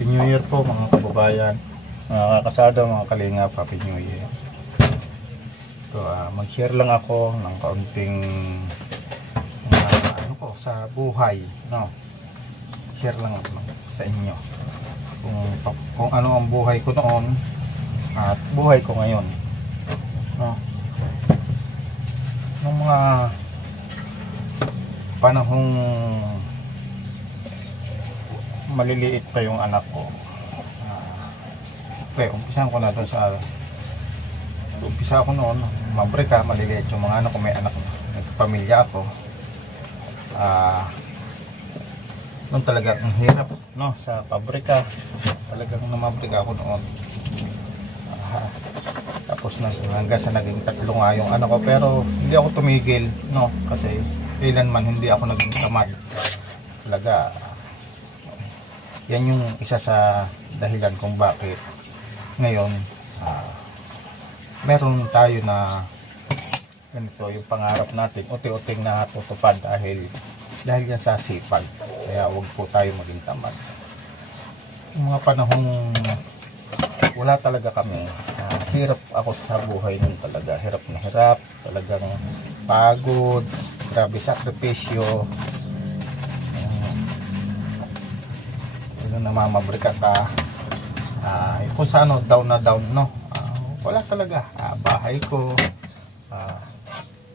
Happy New Year po mga kababayan, mga kasada, mga kalingap. Happy New Year. So, mag-share lang ako ng kaunting ano ko sa buhay, no? Share lang ako sa inyo kung ano ang buhay ko noon at buhay ko ngayon, no? Nung mga panahong maliliit pa yung anak ko, umpisahan ko na doon sa umpisa ako noon, mabrika, maliliit yung mga anak ko, may anak, nagpamilya ako. Noon talaga ang hirap, no, sa pabrika, talagang namabrika ako noon. Tapos hanggang sa naging 3 nga yung anak ko, pero hindi ako tumigil, no, kasi kailanman hindi ako naging tamad. Talaga yan yung isa sa dahilan kung bakit ngayon meron tayo na ganito yung pangarap natin, unti-unting natutupad dahil yan sa sipag. Kaya huwag po tayo maging tamad. Yung mga panahong wala talaga kami, hirap ako sa buhay nun talaga, hirap na hirap, talagang pagod, grabe sakripisyo, namamabrika ka, kung sa ano, down na down, no, wala talaga. Bahay ko,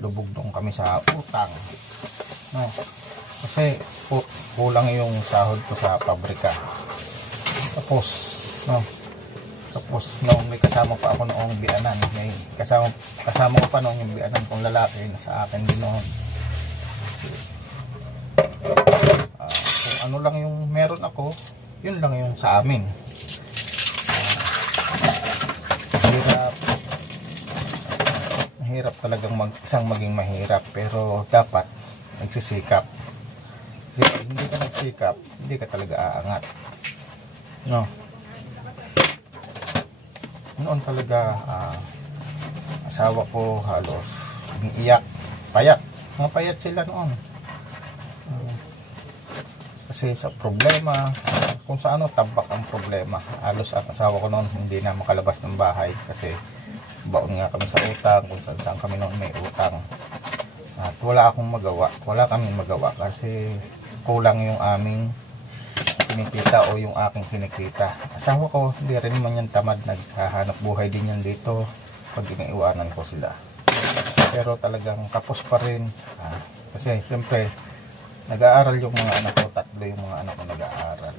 lubog doon kami sa utang, no, kasi kulang yung sahod ko sa pabrika. Tapos noong may kasama pa ako noong bianan, may kasama ko pa noong yung bianan kong lalaki na sa akin din noon. Kung ano lang yung meron ako, yun lang yung sa amin. Mahirap talagang isang maging mahirap, pero dapat nagsisikap. Kasi hindi ka nagsikap, hindi ka talaga aangat, no. Noon talaga asawa ko halos umiiyak, mga payat sila noon, kasi sa problema, kung sa ano, tabak ang problema. Halos ang asawa ko noon hindi na makalabas ng bahay kasi baon nga kami sa utang, kung saan kami noon may utang. At wala kaming magawa kasi kulang yung aming kinikita o yung aking kinikita. Asawa ko hindi rin naman yan tamad, naghahanap buhay din yan dito pag iniiwanan ko sila. Pero talagang kapos pa rin, kasi siyempre nag-aaral yung mga anak ko, 3 yung mga anak ko nag-aaral.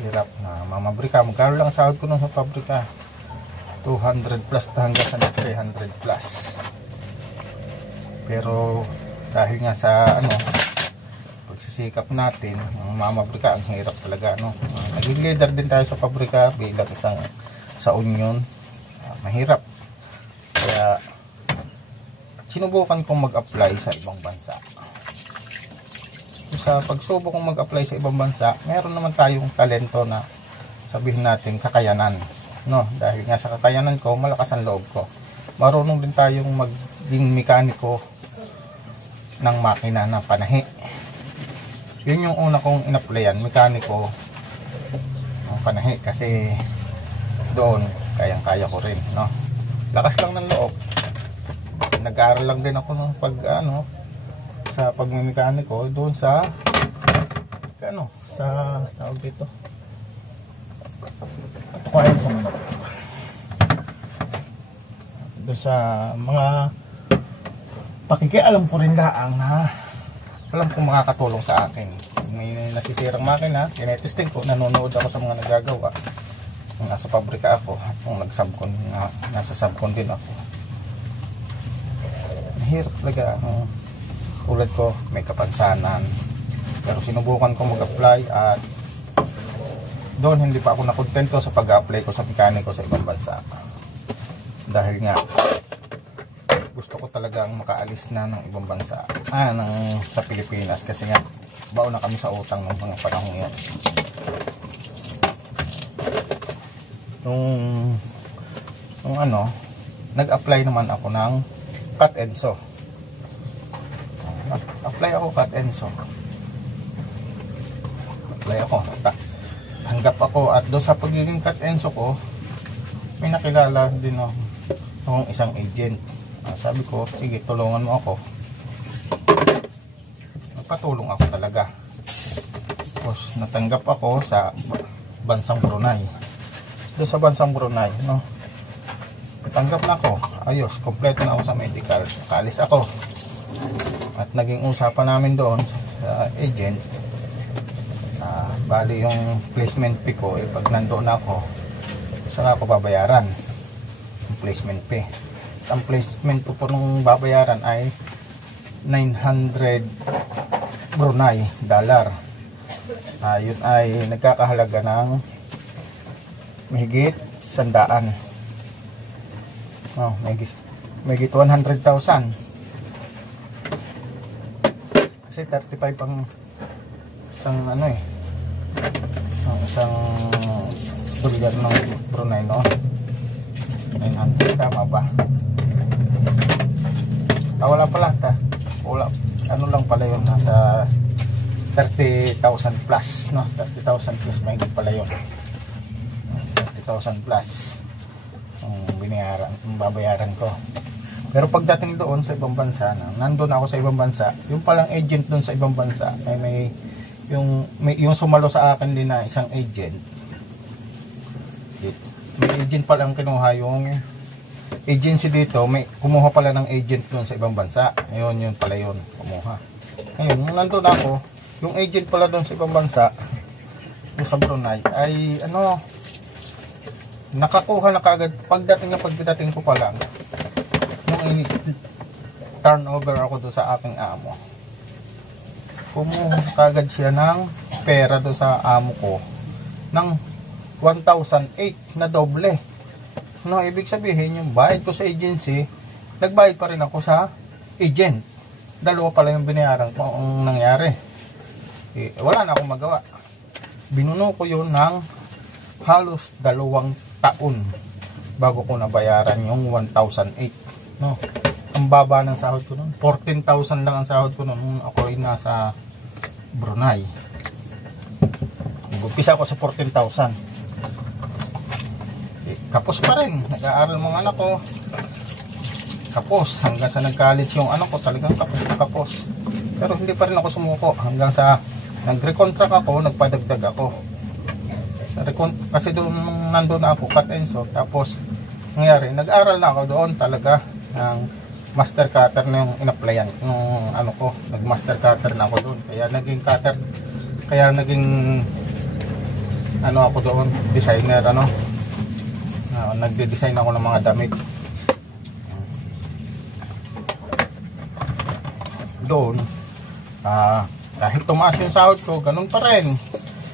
Hirap na mamabrika. Magkano lang sahod ko nung sa pabrika? 200 plus hanggang sa 300 plus. Pero dahil nga sa pagsisikap natin, ang mamabrika, ang hirap talaga, no? Naging leader din tayo sa pabrika bilang isang sa union. Mahirap. Kaya sinubukan kong mag-apply sa ibang bansa. Sa pagsubok kong mag-apply sa ibang bansa, meron naman tayong talento na sabihin natin kakayanan, no? Dahil nga sa kakayanan ko, malakas ang loob ko. Marunong din tayong maging mekaniko ng makina na panahi. Yun yung una kong in-applyan, mekaniko ng panahi, kasi doon kayang-kaya ko rin, no? Lakas lang ng loob. Nag-aaral lang din ako ng sa pagmemekaniko doon sa tawag dito, kuhain sa manok, doon sa mga pakikialam ko rin laang alam kong makakatulong sa akin. May nasisirang makina, tinetesting ko, nanonood ako sa mga nagagawa. Kung nasa pabrika ako, kung nasa subcon din ako. Mahirap talaga. Tulad ko, may kapansanan, pero sinubukan ko mag-apply at doon hindi pa ako nakontento sa pag-apply ko sa mekaniko sa ibang bansa. Dahil nga gusto ko talagang makaalis na ng ibang bansa, sa Pilipinas, kasi nga baon na kami sa utang ng mga panahon yan. Nag-apply naman ako ng cut and sew. Apply ako cut and sew. Apply ako. Nagtanggap ako at doon sa pagiging cut and sew ko, may nakilala din akong isang agent. Sabi ko, sige, tulungan mo ako. Nagpatulong ako talaga. Tapos natanggap ako sa bansang Brunei. Doon sa bansang Brunei, natanggap na ako. Ayos, kompleto na ako sa medical. Kaalis ako. At naging usapan namin doon sa agent, bali yung placement fee ko, pag nandoon ako, saka ako babayaran yung placement fee. Ang placement fee po nung babayaran ay 900 Brunei dollar. Yun ay nagkakahalaga ng mahigit 100. Mahigit 100,000. Kasi 35 pang isang isang dolyar ng Brunei, 900, tama ba? Wala pala wala, lang pala yun, nasa 30,000 plus, 30,000 plus, mahigit pala yun, 30,000 plus ang babayaran ko. Pero pagdating doon sa ibang bansa, nandun ako sa ibang bansa, yung palang agent doon sa ibang bansa ay may sumalo sa akin din na isang agent. May agent pala ang kinuha, yung agency dito, may kumuha pala ng agent doon sa ibang bansa. Yun pala yun, kumuha. Ngayon, nung nandun ako, yung agent pala doon sa ibang bansa, yung sa Brunei, ay nakakuha na kagad. Pagdating ko pa lang, nung turnover ako doon sa aking amo, kumuha kagad siya ng pera doon sa amo ko ng 1,008 na doble. Ibig sabihin, yung bayad ko sa agency, nagbayad pa rin ako sa agent. Dalawa pala yung binayaran ko. Ang nangyari, wala na akong magawa. Binuno ko yun ng halos 2 taon bago ko nabayaran yung 1,008. Ang baba ng sahod ko noon, 14,000 lang ang sahod ko noon nung ako ay nasa Brunei. Nag-umpisa ako sa 14,000. Kapos pa rin, nag-aaral mga anak ko. Kapos, hanggang sa nag-college yung anak ko, talagang kapos. Pero hindi pa rin ako sumuko, hanggang sa nag-recontract ako, nagpadagdag ako. Kasi doon nandun ako, cut and sew. Tapos nangyari, nag-aaral na ako doon talaga ng master cutter na yung in-applyan nung nag-master cutter na ako doon. Kaya naging ako doon, designer, nagde-design ako ng mga damit. Doon, kahit tumaas yung sahod ko, ganun pa rin.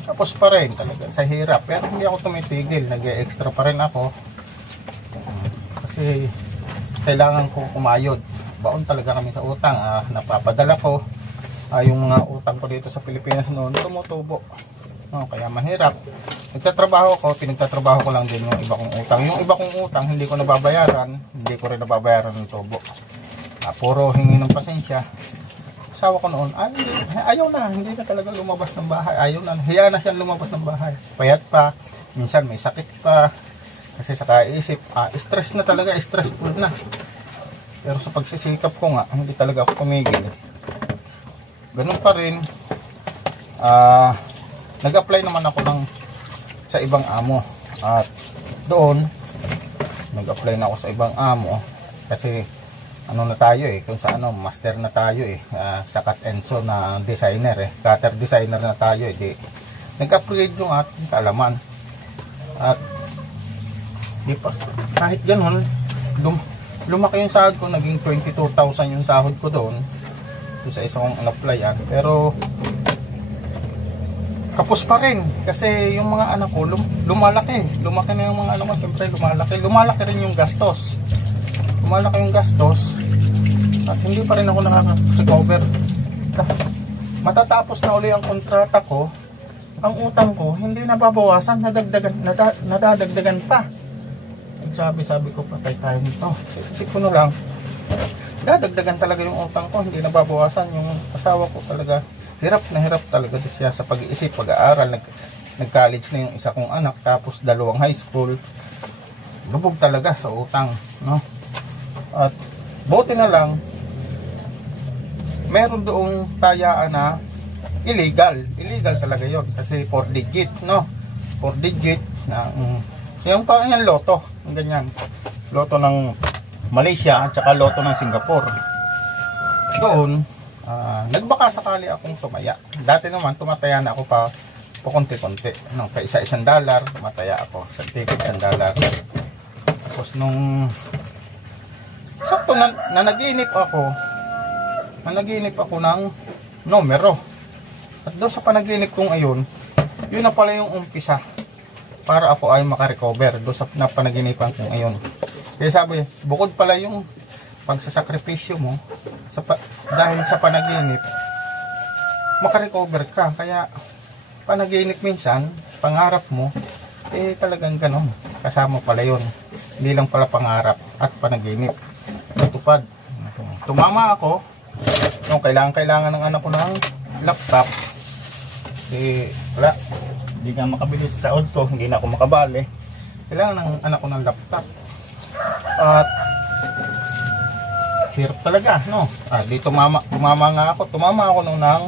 Tapos pa rin talaga sa hirap. Pero hindi ako tumitigil, nag-extra pa rin ako. Kasi kailangan ko kumayod. Baon talaga kami sa utang. Napapadala ko. Yung mga utang ko dito sa Pilipinas noon, tumutubo. Kaya mahirap. Pinagtatrabaho ko lang din yung iba kong utang. Yung iba kong utang, hindi ko nababayaran. Hindi ko rin nababayaran ng tubo. Puro hingi ng pasensya. Asawa ko noon, ayaw na, hindi na talaga lumabas ng bahay. Ayaw na, hiya na siyang lumabas ng bahay. Payat pa, minsan may sakit pa. Kasi sa kaisip, stress na talaga, stressful na. Pero sa pagsisikap ko nga, hindi talaga ako tumigil. Ganun pa rin, nag-apply naman ako sa ibang amo. At doon, nag-apply na ako sa ibang amo. Kasi, na tayo kung sa master na tayo sa cut and sew na designer cutter designer na tayo nag-upgrade yung ating kaalaman. At di pa, kahit ganun, lumaki yung sahod ko, naging 22,000 yung sahod ko doon sa isang applyan. Pero kapos pa rin kasi yung mga anak ko lumaki na yung mga anak ko, siyempre lumalaki rin yung gastos. Malaki yung gastos at hindi pa rin ako nakaka-recover. Matatapos na uli ang kontrata ko, ang utang ko hindi nababawasan, nadadagdagan pa. Sabi ko, patay tayo nito. Isip ko na lang, dadagdagan talaga yung utang ko, hindi nababawasan. Yung asawa ko talaga, hirap na hirap talaga siya sa pag-iisip, pag-aaral. nag-college na yung isa kong anak, tapos dalawang high school. Lubog talaga sa utang, no? At buti na lang meron doong tayaan na illegal talaga yon, kasi 4 digit, no? 4 digit na yung pa yan, loto, ganyan, loto ng Malaysia at saka loto ng Singapore. Doon nagbaka sakali akong tumaya. Dati naman tumataya na ako pa konti-konti, no? Kaya $1 tumataya ako sa ticket, $1. Tapos nung sakto na nanaginip ako ng numero. At doon sa panaginip kong ayun, yun na pala yung umpisa para ako ay makarecover doon sa napanaginipan kong ayun. Kaya sabi, bukod pala yung pagsasakripisyo mo dahil sa panaginip, makarecover ka. Kaya panaginip minsan, pangarap mo, talagang ganon. Kasama pala yun. Hindi lang pala pangarap at panaginip. Natupad. Tumama ako. Nung kailangan ng anak ko ng laptop. Kasi wala. Hindi nga makabili sa sahod ko. Hindi na ako makabali. Kailangan ng anak ko ng laptop. At hirap talaga, no? Di tumama nga ako. Tumama ako nung ng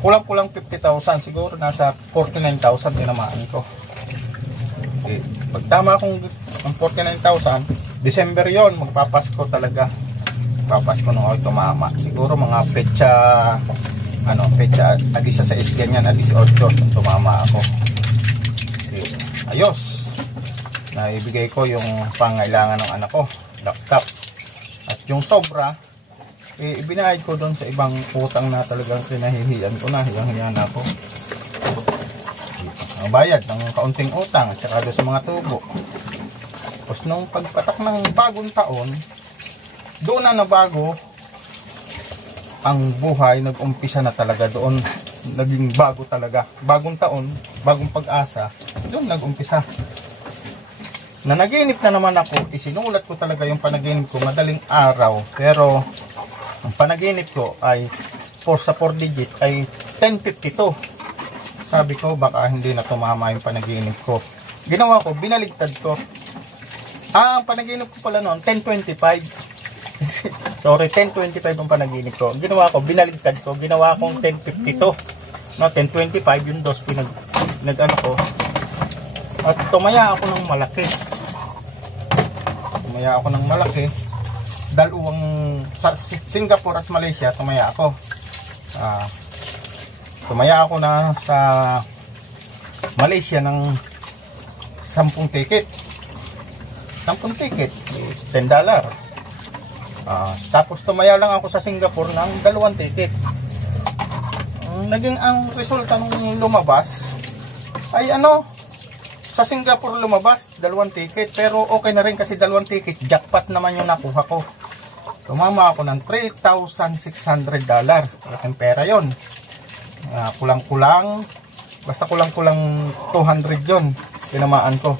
kulang-kulang 50,000. Siguro nasa 49,000 tinamaan ko. Pag tama akong 49,000, December yon, magpapasko talaga. Papasko nung ako tumama. Siguro mga petsa 16 ganyan, 18 tumama ako. Ayos. Naibigay ko yung pangailangan ng anak ko, laptop. At yung sobra, ibinayad ko doon sa ibang utang na talagang kinahihiyan ko na, hiyang-hiyan ako. Ang bayad ng kaunting utang at saka doon sa mga tubo. Tapos nung pagpatak ng bagong taon, doon na nabago ang buhay, nag-umpisa na talaga doon, naging bago talaga. Bagong taon, bagong pag-asa, doon nag-umpisa. Nanaginip na naman ako, isinulat ko talaga yung panaginip ko madaling araw. Pero ang panaginip ko ay 4 digit ay 1052. Sabi ko baka hindi na tumama yung panaginip ko. Ginawa ko, binaligtad ko. Ang panaginip ko pala noon 1025. Sorry, 1025 ang panaginip ko. Ginawa ko, binaligtad ko. Ginawa kong 1052. No, 1025 yung dos nag-ano ko. At tumaya ako ng malaki. Dalawang sa Singapore at Malaysia, tumaya ako. Tumaya ako na sa Malaysia ng 10 ticket. 10 ticket is $10. Tapos tumaya lang ako sa Singapore ng 2 ticket. Naging ang resulta nung lumabas ay sa Singapore lumabas 2 ticket, pero okay na rin kasi 2 ticket, jackpot naman yung nakuha ko. Tumama ako ng $3,600. Malaking pera yon. Kulang-kulang, basta kulang-kulang 200 yon tinamaan ko.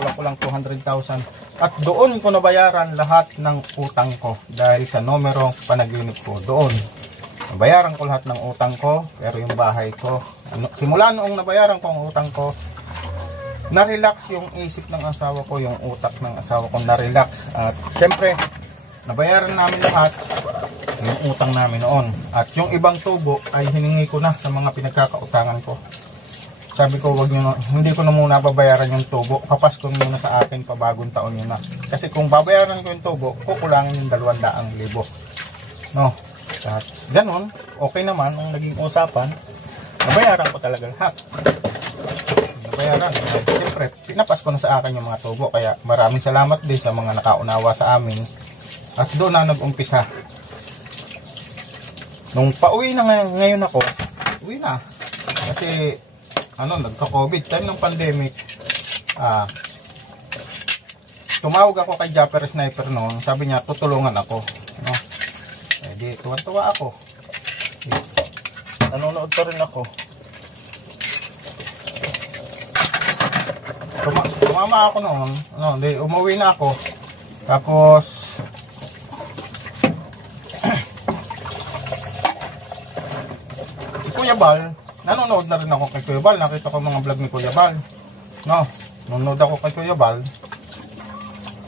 Kulang-kulang 200,000. At doon ko nabayaran lahat ng utang ko dahil sa numero panaginip ko doon. Nabayaran ko lahat ng utang ko, pero yung bahay ko, simula noong nabayaran ko ang utang ko, na-relax yung isip ng asawa ko, yung utak ng asawa ko na-relax. At syempre, nabayaran namin lahat yung utang namin noon. At yung ibang tubo ay hiningi ko na sa mga pinagkakautangan ko. Sabi ko, hindi ko na muna babayaran yung tubo. Papasko muna sa akin, pabagong taon yun na. Kasi kung babayaran ko yung tubo, kukulangin yung 200,000. No? At ganun, okay naman ang naging usapan. Nabayaran ko talaga lahat. Nabayaran. Siyempre, pinapas ko na sa akin yung mga tubo. Kaya maraming salamat din sa mga nakaunawa sa amin. At doon na nag-umpisa. Nung pauwi na ngayon ako, uwi na. Kasi nagka-COVID, time ng pandemic. Tumawag ako kay Japper Sniper noon. Sabi niya, tutulungan ako. No? Di, tuwan-tuwa ako. Nanonood pa rin ako. Tumama ako noon. Umuwi na ako. Tapos, si Kuya Bal, nanonood na rin ako kay Kuya Bal. Nakita ko mga vlog ni Kuya Bal. No, nanonood ako kay Kuya Bal.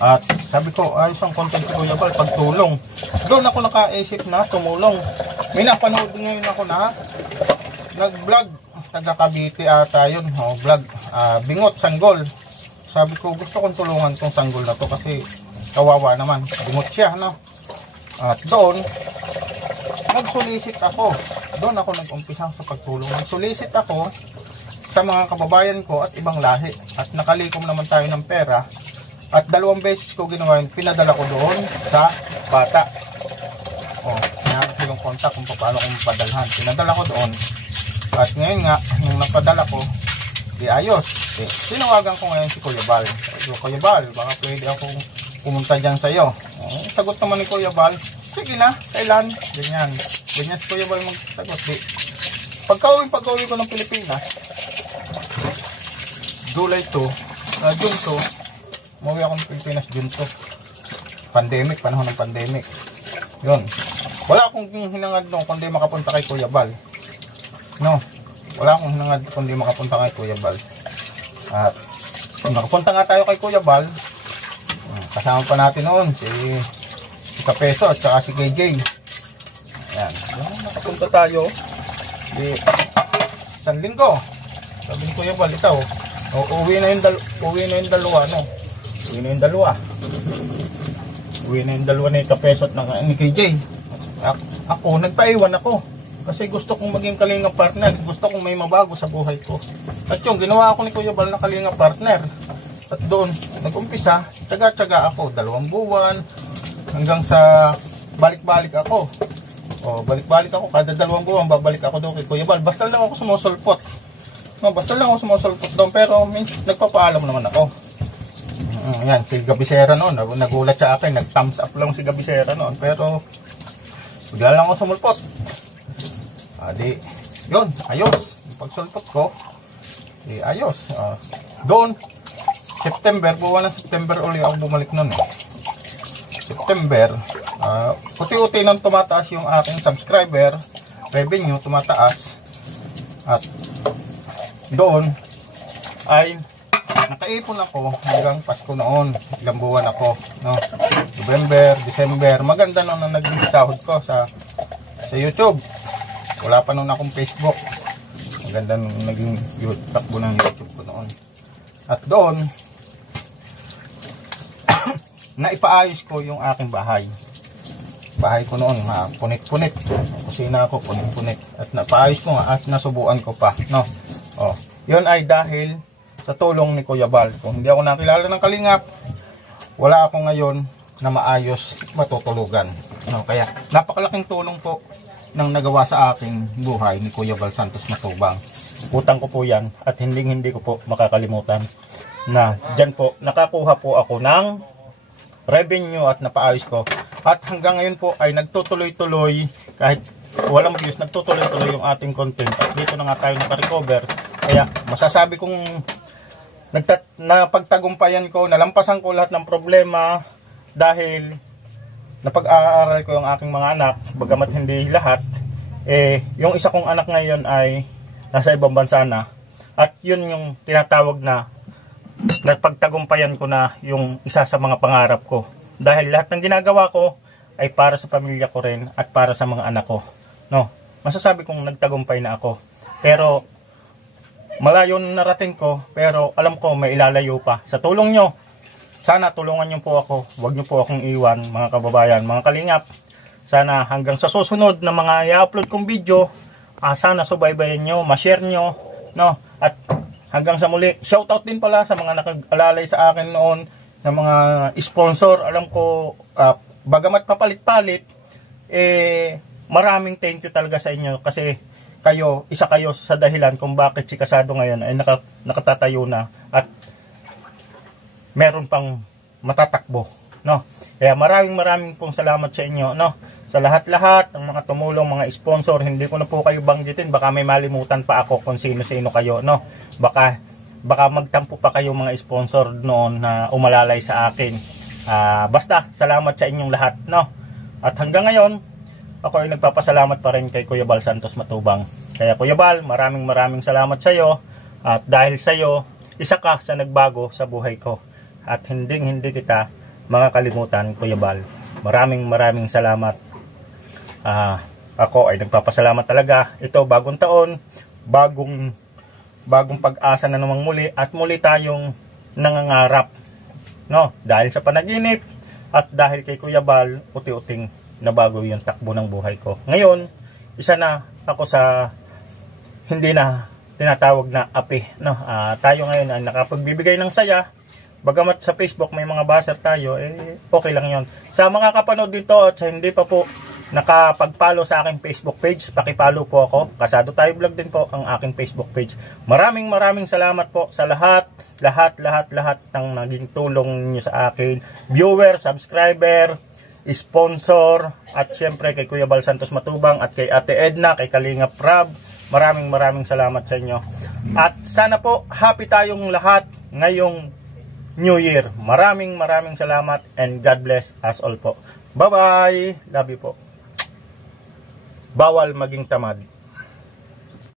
At sabi ko, ayos ang content ni Kuya Bal, pagtulong. Doon ako nakaisip na tumulong. May napanood ngayon ako na nag-vlog, taga Cavite ata yun, vlog, Bingot, Sanggol. Sabi ko, gusto kong tulungan tong sanggol na to kasi kawawa naman, bingot siya, no? At doon, nagsulisit ako. Doon ako nag-umpisa sa pagtulong. Nagsulisit ako sa mga kababayan ko at ibang lahi. At nakalikom naman tayo ng pera. At 2 beses ko ginawa yun, pinadala ko doon sa bata. Hinahap ko yung contact kung paano kong padalhan. Pinadala ko doon. At ngayon nga, nung napadala ko, di ayos. Tinawagan ko ngayon si Kuya Bal. Kuya Bal, baka pwede akong pumunta dyan sa'yo. Sagot naman ni Kuya Bal, sige na, kailan? Ganyan. Ganyan si Kuya Bal magsagot. Pagka-uwi ko ng Pilipinas, July 2, June 2, umuwi ako ng Pilipinas June 2. Pandemic, panahon ng pandemic. Yun. Wala akong hinangad nung kundi makapunta kay Kuya Bal. No, wala akong hinangad kundi makapunta kay Kuya Bal. At nakapunta nga tayo kay Kuya Bal. Kasama pa natin noon si Kapeso at saka si KJ. Ayan. Nakapunta tayo. Isang linggo. Sabi ni Kuya Bal, ikaw, uwi na yung dalawa, no? Uwi na yung dalawa ni Kapeso at ni KJ. Ako, nagpaiwan ako. Kasi gusto kong maging kalingap partner. Gusto kong may mabago sa buhay ko. At yung ginawa ako ni Kuya Bal na kalingap partner. At doon, nag-umpisa, tsaga-tsaga ako. 2 buwan, hanggang sa balik-balik ako. Balik-balik ako. Kada 2 buwan, babalik ako doon kay Kuya Bal. Basta lang ako sumusulpot. Basta lang ako sumusulpot doon. Pero nagpapaalam naman ako. Yan, si Gabisera noon. Nagulat sa akin. Nag-thumbs up lang si Gabisera noon. Pero, bigla lang ako sumulpot. Yun, ayos. Pagsulpot ko, ayos. Doon, September, buwan ng September uli ako bumalik nun. September, uti-uti nang tumataas yung aking subscriber, revenue tumataas. At doon, ay nakaipon ako hanggang Pasko noon. Ilang buwan ako, no? November, December, maganda noon ang naging sahod ko sa YouTube. Wala pa noon akong Facebook. Maganda nung naging takbo ng YouTube ko noon. At doon, naipaayos ko yung aking bahay. Bahay ko noon, punit-punit. Kusina ko, punit-punit. At napaayos ko nga at nasubuan ko pa. No? Yun ay dahil sa tulong ni Kuya Bal. Kung hindi ako nakilala ng kalingap, wala ako ngayon na maayos matutulugan. No? Kaya napakalaking tulong po nang nagawa sa aking buhay ni Kuya Bal Santos Matubang. Utang ko po yan at hindi ko po makakalimutan na dyan po nakakuha po ako ng revenue at napaayos ko. At hanggang ngayon po ay nagtutuloy-tuloy kahit walang views, nagtutuloy-tuloy yung ating content. At dito na nga tayo naka-recover. Kaya masasabi kong napagtagumpayan ko, nalampasan ko lahat ng problema dahil napag-aaral ko yung aking mga anak, bagamat hindi lahat, yung isa kong anak ngayon ay nasa ibang bansa na. At yun yung tinatawag na napagtagumpayan ko na yung isa sa mga pangarap ko. Dahil lahat ng ginagawa ko ay para sa pamilya ko rin at para sa mga anak ko. No, masasabi kong nagtagumpay na ako. Pero malayo na narating ko, pero alam ko may ilalayo pa. Sa tulong nyo, sana tulungan nyo po ako. Huwag nyo po akong iwan, mga kababayan, mga kalingap. Sana hanggang sa susunod na mga i-upload kong video, sana subaybayan nyo, ma-share nyo, no? At hanggang sa muli, shoutout din pala sa mga nakag-alalay sa akin noon na mga sponsor. Alam ko, bagamat papalit-palit, maraming thank you talaga sa inyo kasi isa kayo sa dahilan kung bakit si Kasado ngayon ay nakatatayo na at meron pang matatakbo, no? Kaya maraming pong salamat sa inyo, no? Sa lahat-lahat ng mga tumulong, mga sponsor, hindi ko na po kayo banggitin, baka may malimutan pa ako kung sino-sino kayo, no? Baka magtampo pa kayo mga sponsor noon na umalalay sa akin. Basta salamat sa inyong lahat, no? At hanggang ngayon, ako ay nagpapasalamat pa rin kay Kuya Bal Santos Matubang. Kaya Kuya Bal, maraming salamat sa iyo, at dahil sa iyo, isa ka sa nagbago sa buhay ko. At hindi kita makakalimutan, Kuya Bal. Maraming salamat. Ako ay nagpapasalamat talaga. Ito, bagong taon, bagong pag-asa na namang muli, at muli tayong nangangarap. No, dahil sa panaginip at dahil kay Kuya Bal, uti-uting nabago yung takbo ng buhay ko. Ngayon, isa na ako sa hindi na tinatawag na api. No, tayo ngayon ay nakapagbibigay ng saya. Bagamat sa Facebook may mga buzzer tayo, okay lang yon. Sa mga kapanood dito at sa hindi pa po nakapag-follow sa aking Facebook page, paki-follow po ako. Kasado Tayo Vlog din po ang aking Facebook page. Maraming salamat po sa lahat ng naging tulong niyo sa akin. Viewer, subscriber, sponsor, at syempre kay Kuya Bal Santos Matubang, at kay Ate Edna, kay Kalingap Rab. Maraming salamat sa inyo. At sana po happy tayong lahat ngayong New Year. Maraming salamat, and God bless us all po. Bye-bye. Love you po. Bawal maging tamad.